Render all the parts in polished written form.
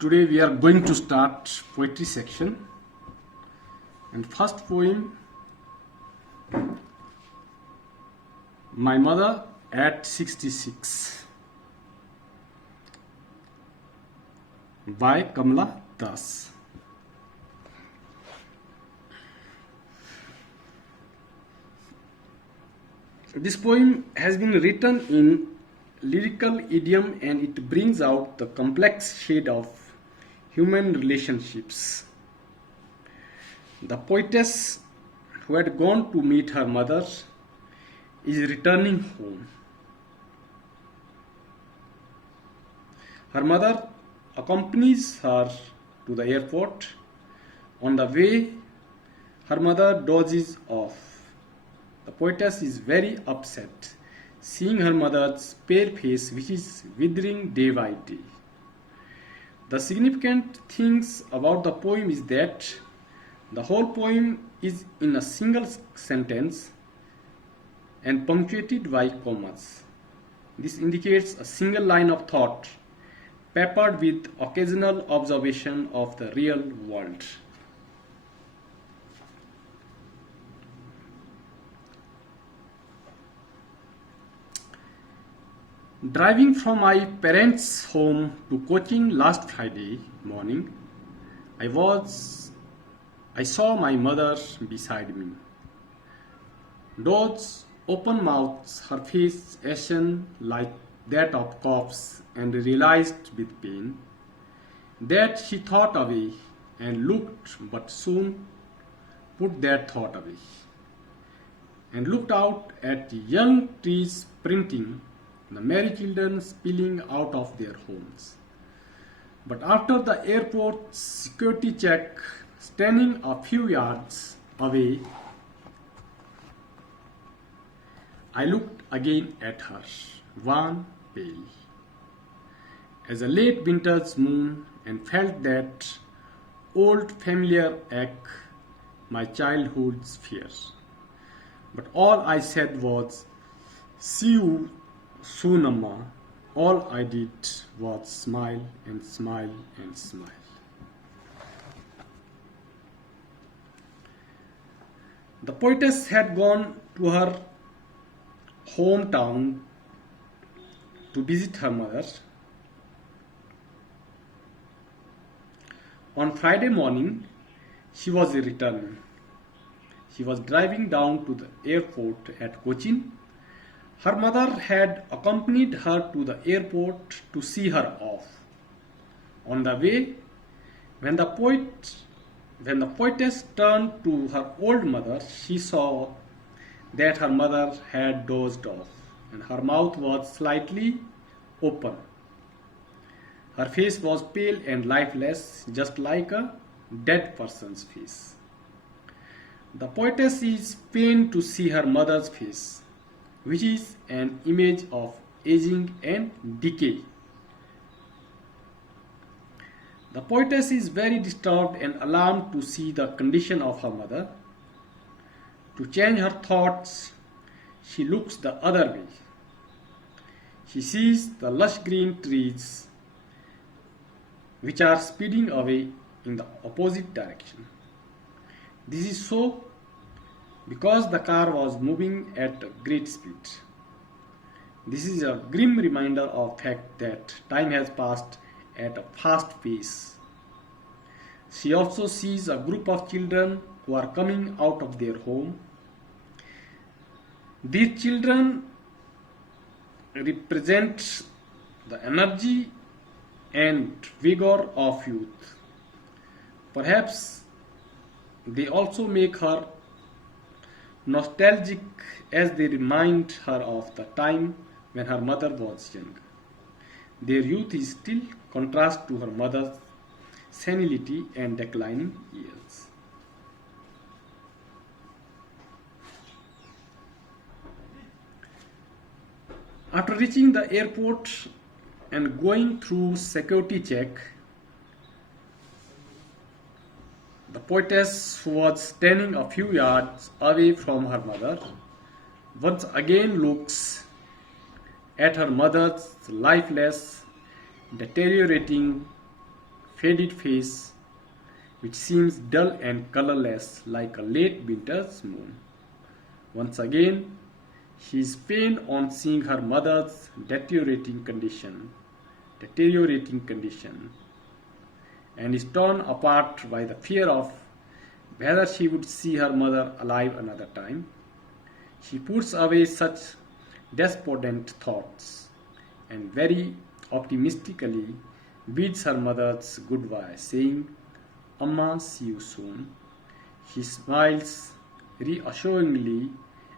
Today we are going to start poetry section, and first poem, My Mother at 66 by Kamala Das. This poem has been written in lyrical idiom and it brings out the complex shade of human relationships. The poetess who had gone to meet her mother is returning home. Her mother accompanies her to the airport. On the way, her mother dozes off. The poetess is very upset, seeing her mother's pale face which is withering day by day. The significant things about the poem is that the whole poem is in a single sentence and punctuated by commas. This indicates a single line of thought peppered with occasional observation of the real world. Driving from my parents' home to Cochin last Friday morning, I saw my mother beside me. Those open mouths, her face ashen like that of corpse, and realized with pain that she thought away and looked, but soon put that thought away, and looked out at young trees sprinting, the merry children spilling out of their homes. But after the airport security check, standing a few yards away, I looked again at her, wan, pale, as a late winter's moon, and felt that old familiar ache, my childhood's fear. But all I said was, "See you soon, Amma." All I did was smile and smile and smile. The poetess had gone to her hometown to visit her mother. On Friday morning, she was returning. She was driving down to the airport at Cochin. Her mother had accompanied her to the airport to see her off. On the way, when the poetess turned to her old mother, she saw that her mother had dozed off and her mouth was slightly open. Her face was pale and lifeless, just like a dead person's face. The poetess is pained to see her mother's face, which is an image of aging and decay. The poetess is very disturbed and alarmed to see the condition of her mother. To change her thoughts, she looks the other way. She sees the lush green trees which are speeding away in the opposite direction. This is so because the car was moving at a great speed. This is a grim reminder of the fact that time has passed at a fast pace. She also sees a group of children who are coming out of their home. These children represent the energy and vigor of youth. Perhaps they also make her nostalgic as they remind her of the time when her mother was young. Their youth is still contrast to her mother's senility and declining years. After reaching the airport and going through security check, the poetess, who was standing a few yards away from her mother, once again looks at her mother's lifeless, deteriorating faded face which seems dull and colorless like a late winter's moon. Once again, she is pained on seeing her mother's deteriorating condition, and is torn apart by the fear of whether she would see her mother alive another time. She puts away such despondent thoughts and very optimistically bids her mother's goodbye, saying, "Amma, see you soon." She smiles reassuringly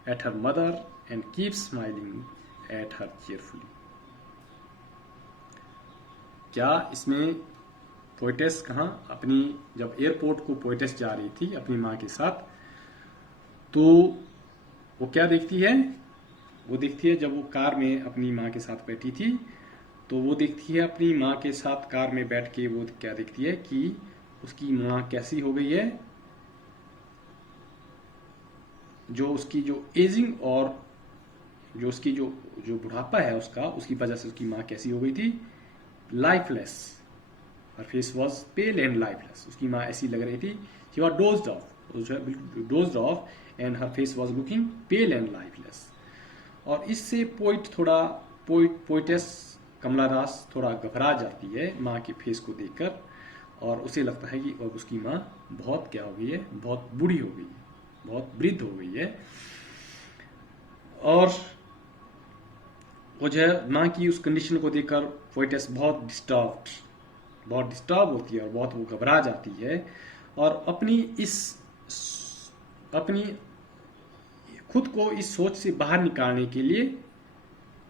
at her mother and keeps smiling at her cheerfully. क्या इसमें poetess कहाँ अपनी जब airport को poetess जा रही थी अपनी माँ के साथ, तो वो क्या देखती है? वो देखती है जब वो कार में अपनी माँ के साथ बैठी थी, तो वो देखती है अपनी माँ के साथ कार में बैठ के वो क्या देखती है कि उसकी माँ कैसी हो गई है, जो उसकी जो एजिंग और जो उसकी जो बुढ़ापा है उसका, उसकी वजह से उसकी माँ कैसी हो गई थी? Lifeless. Her face was pale and lifeless. उसकी माँ ऐसी लग रही थी, शी वॉज डोज्ड ऑफ, जो है बिल्कुल dozed of, and her face was looking pale and lifeless. और इससे पोइटेस कमला दास थोड़ा घबरा जाती है माँ के फेस को देखकर, और उसे लगता है कि अब उसकी माँ बहुत क्या हो गई है, बहुत बूढ़ी हो गई है, बहुत वृद्ध हो गई है। और वो जो है माँ की उस कंडीशन को देखकर पोइटेस बहुत डिस्टर्ब होती है और बहुत वो घबरा जाती है, और अपनी खुद को इस सोच से बाहर निकालने के लिए,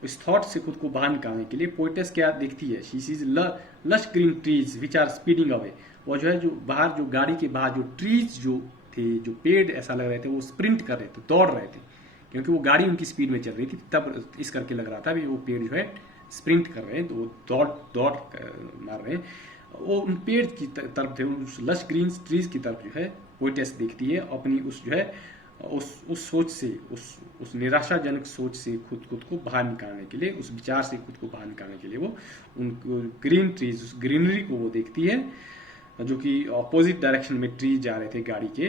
इस थॉट से खुद को बाहर निकालने के लिए पोइटेस क्या देखती है? She sees lush green trees which are speeding away. वो जो है जो बाहर, जो गाड़ी के बाहर जो ट्रीज जो थे, जो पेड़ ऐसा लग रहे थे वो स्प्रिंट कर रहे थे, दौड़ रहे थे, क्योंकि वो गाड़ी उनकी स्पीड में चल रही थी, तब इस करके लग रहा था भी वो पेड़ जो है स्प्रिंट कर रहे हैं, तो वो दौड़ मार रहे हैं। वो उन पेड़ की तरफ थे, उस लश ग्रीन ट्रीज की तरफ जो है पोइटेस देखती है, अपनी उस जो है उस सोच से, उस निराशाजनक सोच से खुद को बाहर निकालने के लिए, उस विचार से खुद को बाहर निकालने के लिए वो उनको ग्रीन ट्रीज, उस ग्रीनरी को वो देखती है, जो कि अपोजिट डायरेक्शन में ट्रीज जा रहे थे गाड़ी के,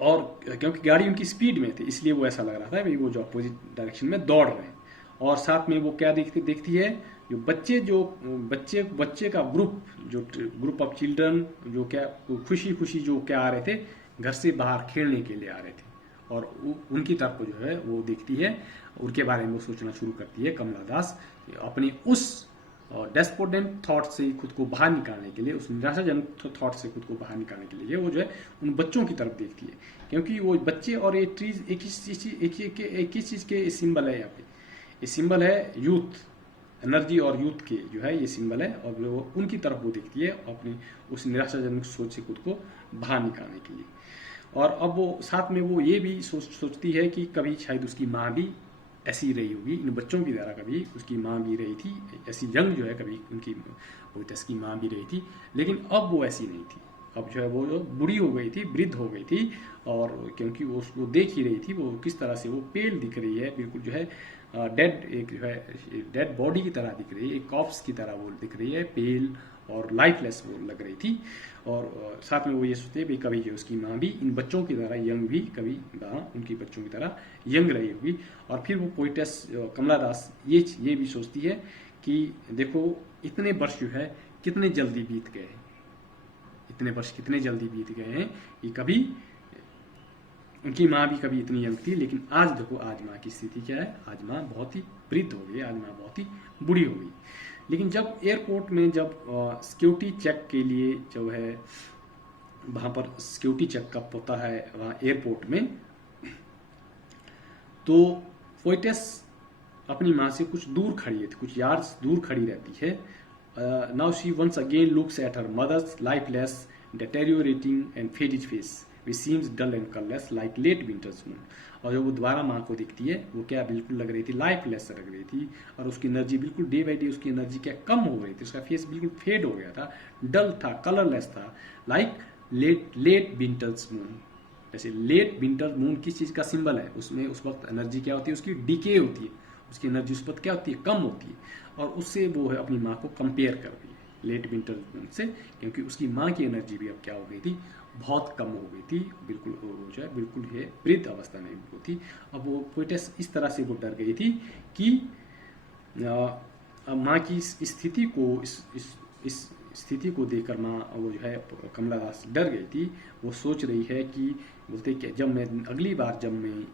और क्योंकि गाड़ी उनकी स्पीड में थी इसलिए वो ऐसा लग रहा था भाई वो जो अपोजिट डायरेक्शन में दौड़ रहे हैं। और साथ में वो क्या देखती है, जो बच्चे का ग्रुप ऑफ चिल्ड्रन जो क्या खुशी जो क्या आ रहे थे, घर से बाहर खेलने के लिए आ रहे थे, और उनकी तरफ को जो है वो देखती है, उनके बारे में वो सोचना शुरू करती है कमला दास, अपनी उस डेस्पोडेंट थॉट से खुद को बाहर निकालने के लिए, उस निराशाजनक थॉट से खुद को बाहर निकालने के लिए वो जो है उन बच्चों की तरफ देखती है, क्योंकि वो बच्चे और ये ट्रीज एक ही चीज के सिंबल है। यहाँ पे ये सिंबल है यूथ, एनर्जी और यूथ के जो है ये सिंबल है, और वो उनकी तरफ वो देखती है अपनी उस निराशाजनक सोच से खुद को बाहर निकालने के लिए। और अब वो साथ में वो ये भी सोचती है कि कभी शायद उसकी माँ भी ऐसी रही होगी, इन बच्चों की तरह कभी उसकी माँ भी रही थी, ऐसी यंग जो है कभी उनकी पोइटेस की माँ भी रही थी, लेकिन अब वो ऐसी नहीं थी। अब जो है वो बूढ़ी हो गई थी, वृद्ध हो गई थी, और क्योंकि वो उसको देख ही रही थी वो किस तरह से वो पेल दिख रही है, बिल्कुल जो है डेड बॉडी की तरह दिख रही है, एक कॉप्स की तरह वो दिख रही है, पेल और लाइफलेस वो लग रही थी। और साथ में वो ये सोचते हैं कभी जो उसकी माँ भी इन बच्चों की तरह यंग भी, कभी उनकी बच्चों की तरह यंग रही होगी। और फिर वो पोइटेस कमला दास ये भी सोचती है कि देखो इतने वर्ष जो है कितने जल्दी बीत गए हैं, इतने वर्ष कितने जल्दी बीत गए हैं कि कभी उनकी माँ भी कभी इतनी यंग थी, लेकिन आज देखो आज माँ की स्थिति क्या है, आज माँ बहुत ही वृद्ध हो गई, आज माँ बहुत ही बूढ़ी हो गई। लेकिन जब एयरपोर्ट में जब सिक्योरिटी चेक के लिए जो है वहाँ पर सिक्योरिटी चेकअप होता है वहाँ एयरपोर्ट में, तो पोइटेस अपनी माँ से कुछ दूर खड़ी है, कुछ यार्ड्स दूर खड़ी रहती है। Now she once again looks at her mother's lifeless deteriorating and faded face which seems dull and colorless like late winter's moon। और जब वो दोबारा माँ को देखती है वो क्या बिल्कुल लग रही थी, लाइफलेस लग रही थी, और उसकी एनर्जी बिल्कुल डे बाई डे उसकी एनर्जी क्या कम हो गई थी, उसका फेस बिल्कुल फेड हो गया था, डल था, कलरलेस था, लाइक लेट विंटर्स मून। जैसे लेट विंटर मून किस चीज़ का सिंबल है, उसमें उस वक्त एनर्जी क्या होती है, उसकी डीके होती है, उसकी एनर्जी उस वक्त क्या होती है, कम होती है, और उससे वो है अपनी माँ को कंपेयर कर रही है। लेट विंटर मून से, क्योंकि उसकी माँ की एनर्जी भी अब क्या हो गई थी, बहुत कम हो गई थी, बिल्कुल वो जो है बिल्कुल है वृद्ध अवस्था में वो थी। अब वो पोइटेस इस तरह से वो डर गई थी कि माँ की इस स्थिति को इस स्थिति को देखकर माँ वो जो है कमला दास डर गई थी। वो सोच रही है कि बोलते कि जब मैं अगली बार जब मैं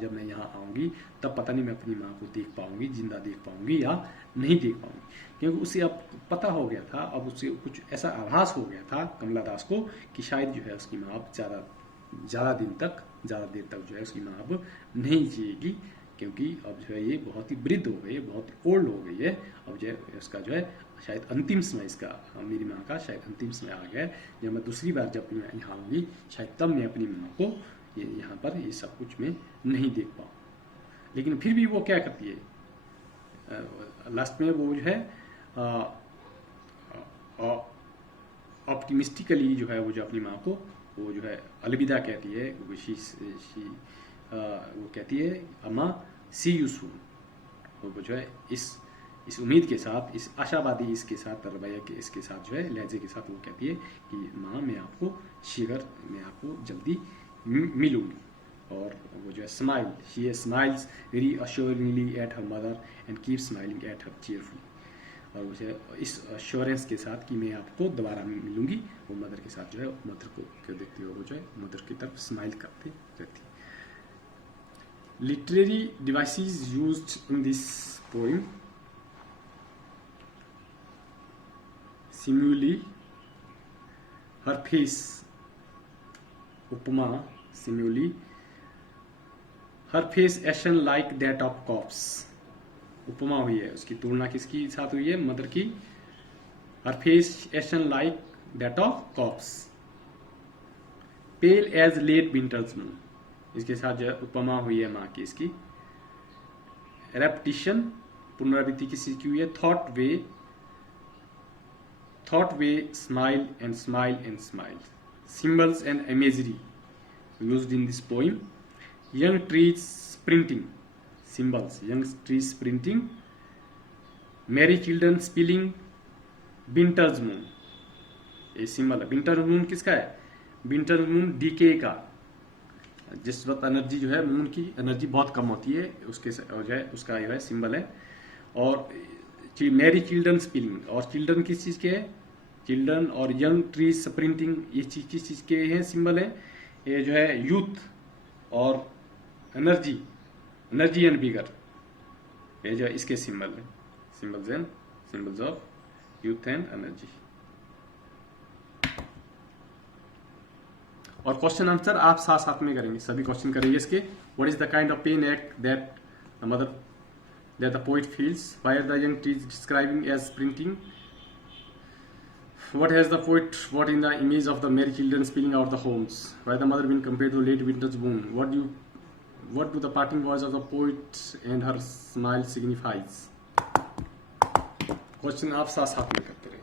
जब मैं यहाँ आऊँगी तब पता नहीं मैं अपनी माँ को देख पाऊँगी, जिंदा देख पाऊँगी या नहीं देख पाऊँगी, क्योंकि उसे अब पता हो गया था, अब उसे कुछ ऐसा आभास हो गया था कमला दास को कि शायद जो है उसकी माँ अब ज़्यादा देर तक जो है उसकी माँ अब नहीं जिएगी, क्योंकि अब जो है ये बहुत ही वृद्ध हो गई है, बहुत ही ओल्ड हो गई है। अब जो है उसका जो है शायद अंतिम समय, इसका मेरी माँ का शायद अंतिम समय आ गया है। जब मैं दूसरी बार जब मैं यहाँ आऊँगी शायद तब मैं अपनी माँ को ये यहाँ पर ये सब कुछ मैं नहीं देख पाऊँ। लेकिन फिर भी वो क्या करती है, लास्ट में वो जो है ऑप्टिमिस्टिकली जो है वो जो अपनी माँ को वो जो है अलविदा कहती है। वो कहती है अम्मा सी यू सून। वो जो है इस उम्मीद के साथ, इस आशावादी इसके साथ रवैया के इसके साथ जो है लहजे के साथ वो कहती है कि माँ मैं आपको जल्दी मिलूंगी। और वो जो है smile, she smiles very assuringly at her mother and keep smiling at her cheerfully. और वो जो है इस अश्योरेंस के साथ कि मैं आपको दोबारा मिलूंगी, वो मदर के साथ जो है मदर को देखती है, वो जो है मदर की तरफ स्माइल करती रहती है। Literary devices used in this poem: simile, her face, upma, simile, her face ashen like that of corpse, उपमा हुई है, उसकी तुलना किसकी साथ हुई है, मदर की। her face ashen like that of corpse, pale as late winter's moon, इसके साथ जो है उपमा हुई है माँ की इसकी। रेपिटिशन, पुनरावृत्ति किसी की हुई है। Thought way smile and smile, symbols and imagery used in this poem. Young trees sprinting, symbols, young trees sprinting, Mary children spilling, winters moon, ये सिंबल है। विंटर मून किसका है, विंटर मून डीके का, जिस वक्त एनर्जी जो है moon की एनर्जी बहुत कम होती है उसके जो है उसका जो है सिंबल है। और मैरी चिल्ड्रन स्पिलिंग, और चिल्ड्रन किस चीज़ के है, चिल्ड्रन और यंग ट्री स्प्रिंटिंग, ये चीज़ किस चीज़ के हैं सिंबल है, ये जो है यूथ और एनर्जी एंड बिगर, ये जो है इसके सिंबल है, symbols of youth and energy. और क्वेश्चन आंसर आप साथ साथ में करेंगे, सभी क्वेश्चन करेंगे इसके। What is the kind of pain act that the poet feels, why are the young trees describing as sprinting, what has the poet what in the image of the merry children spilling out the homes, why the mother been compared to late winter's moon, what do the parting words of the poet and her smile signifies। Question आप साथ साथ में करते हैं।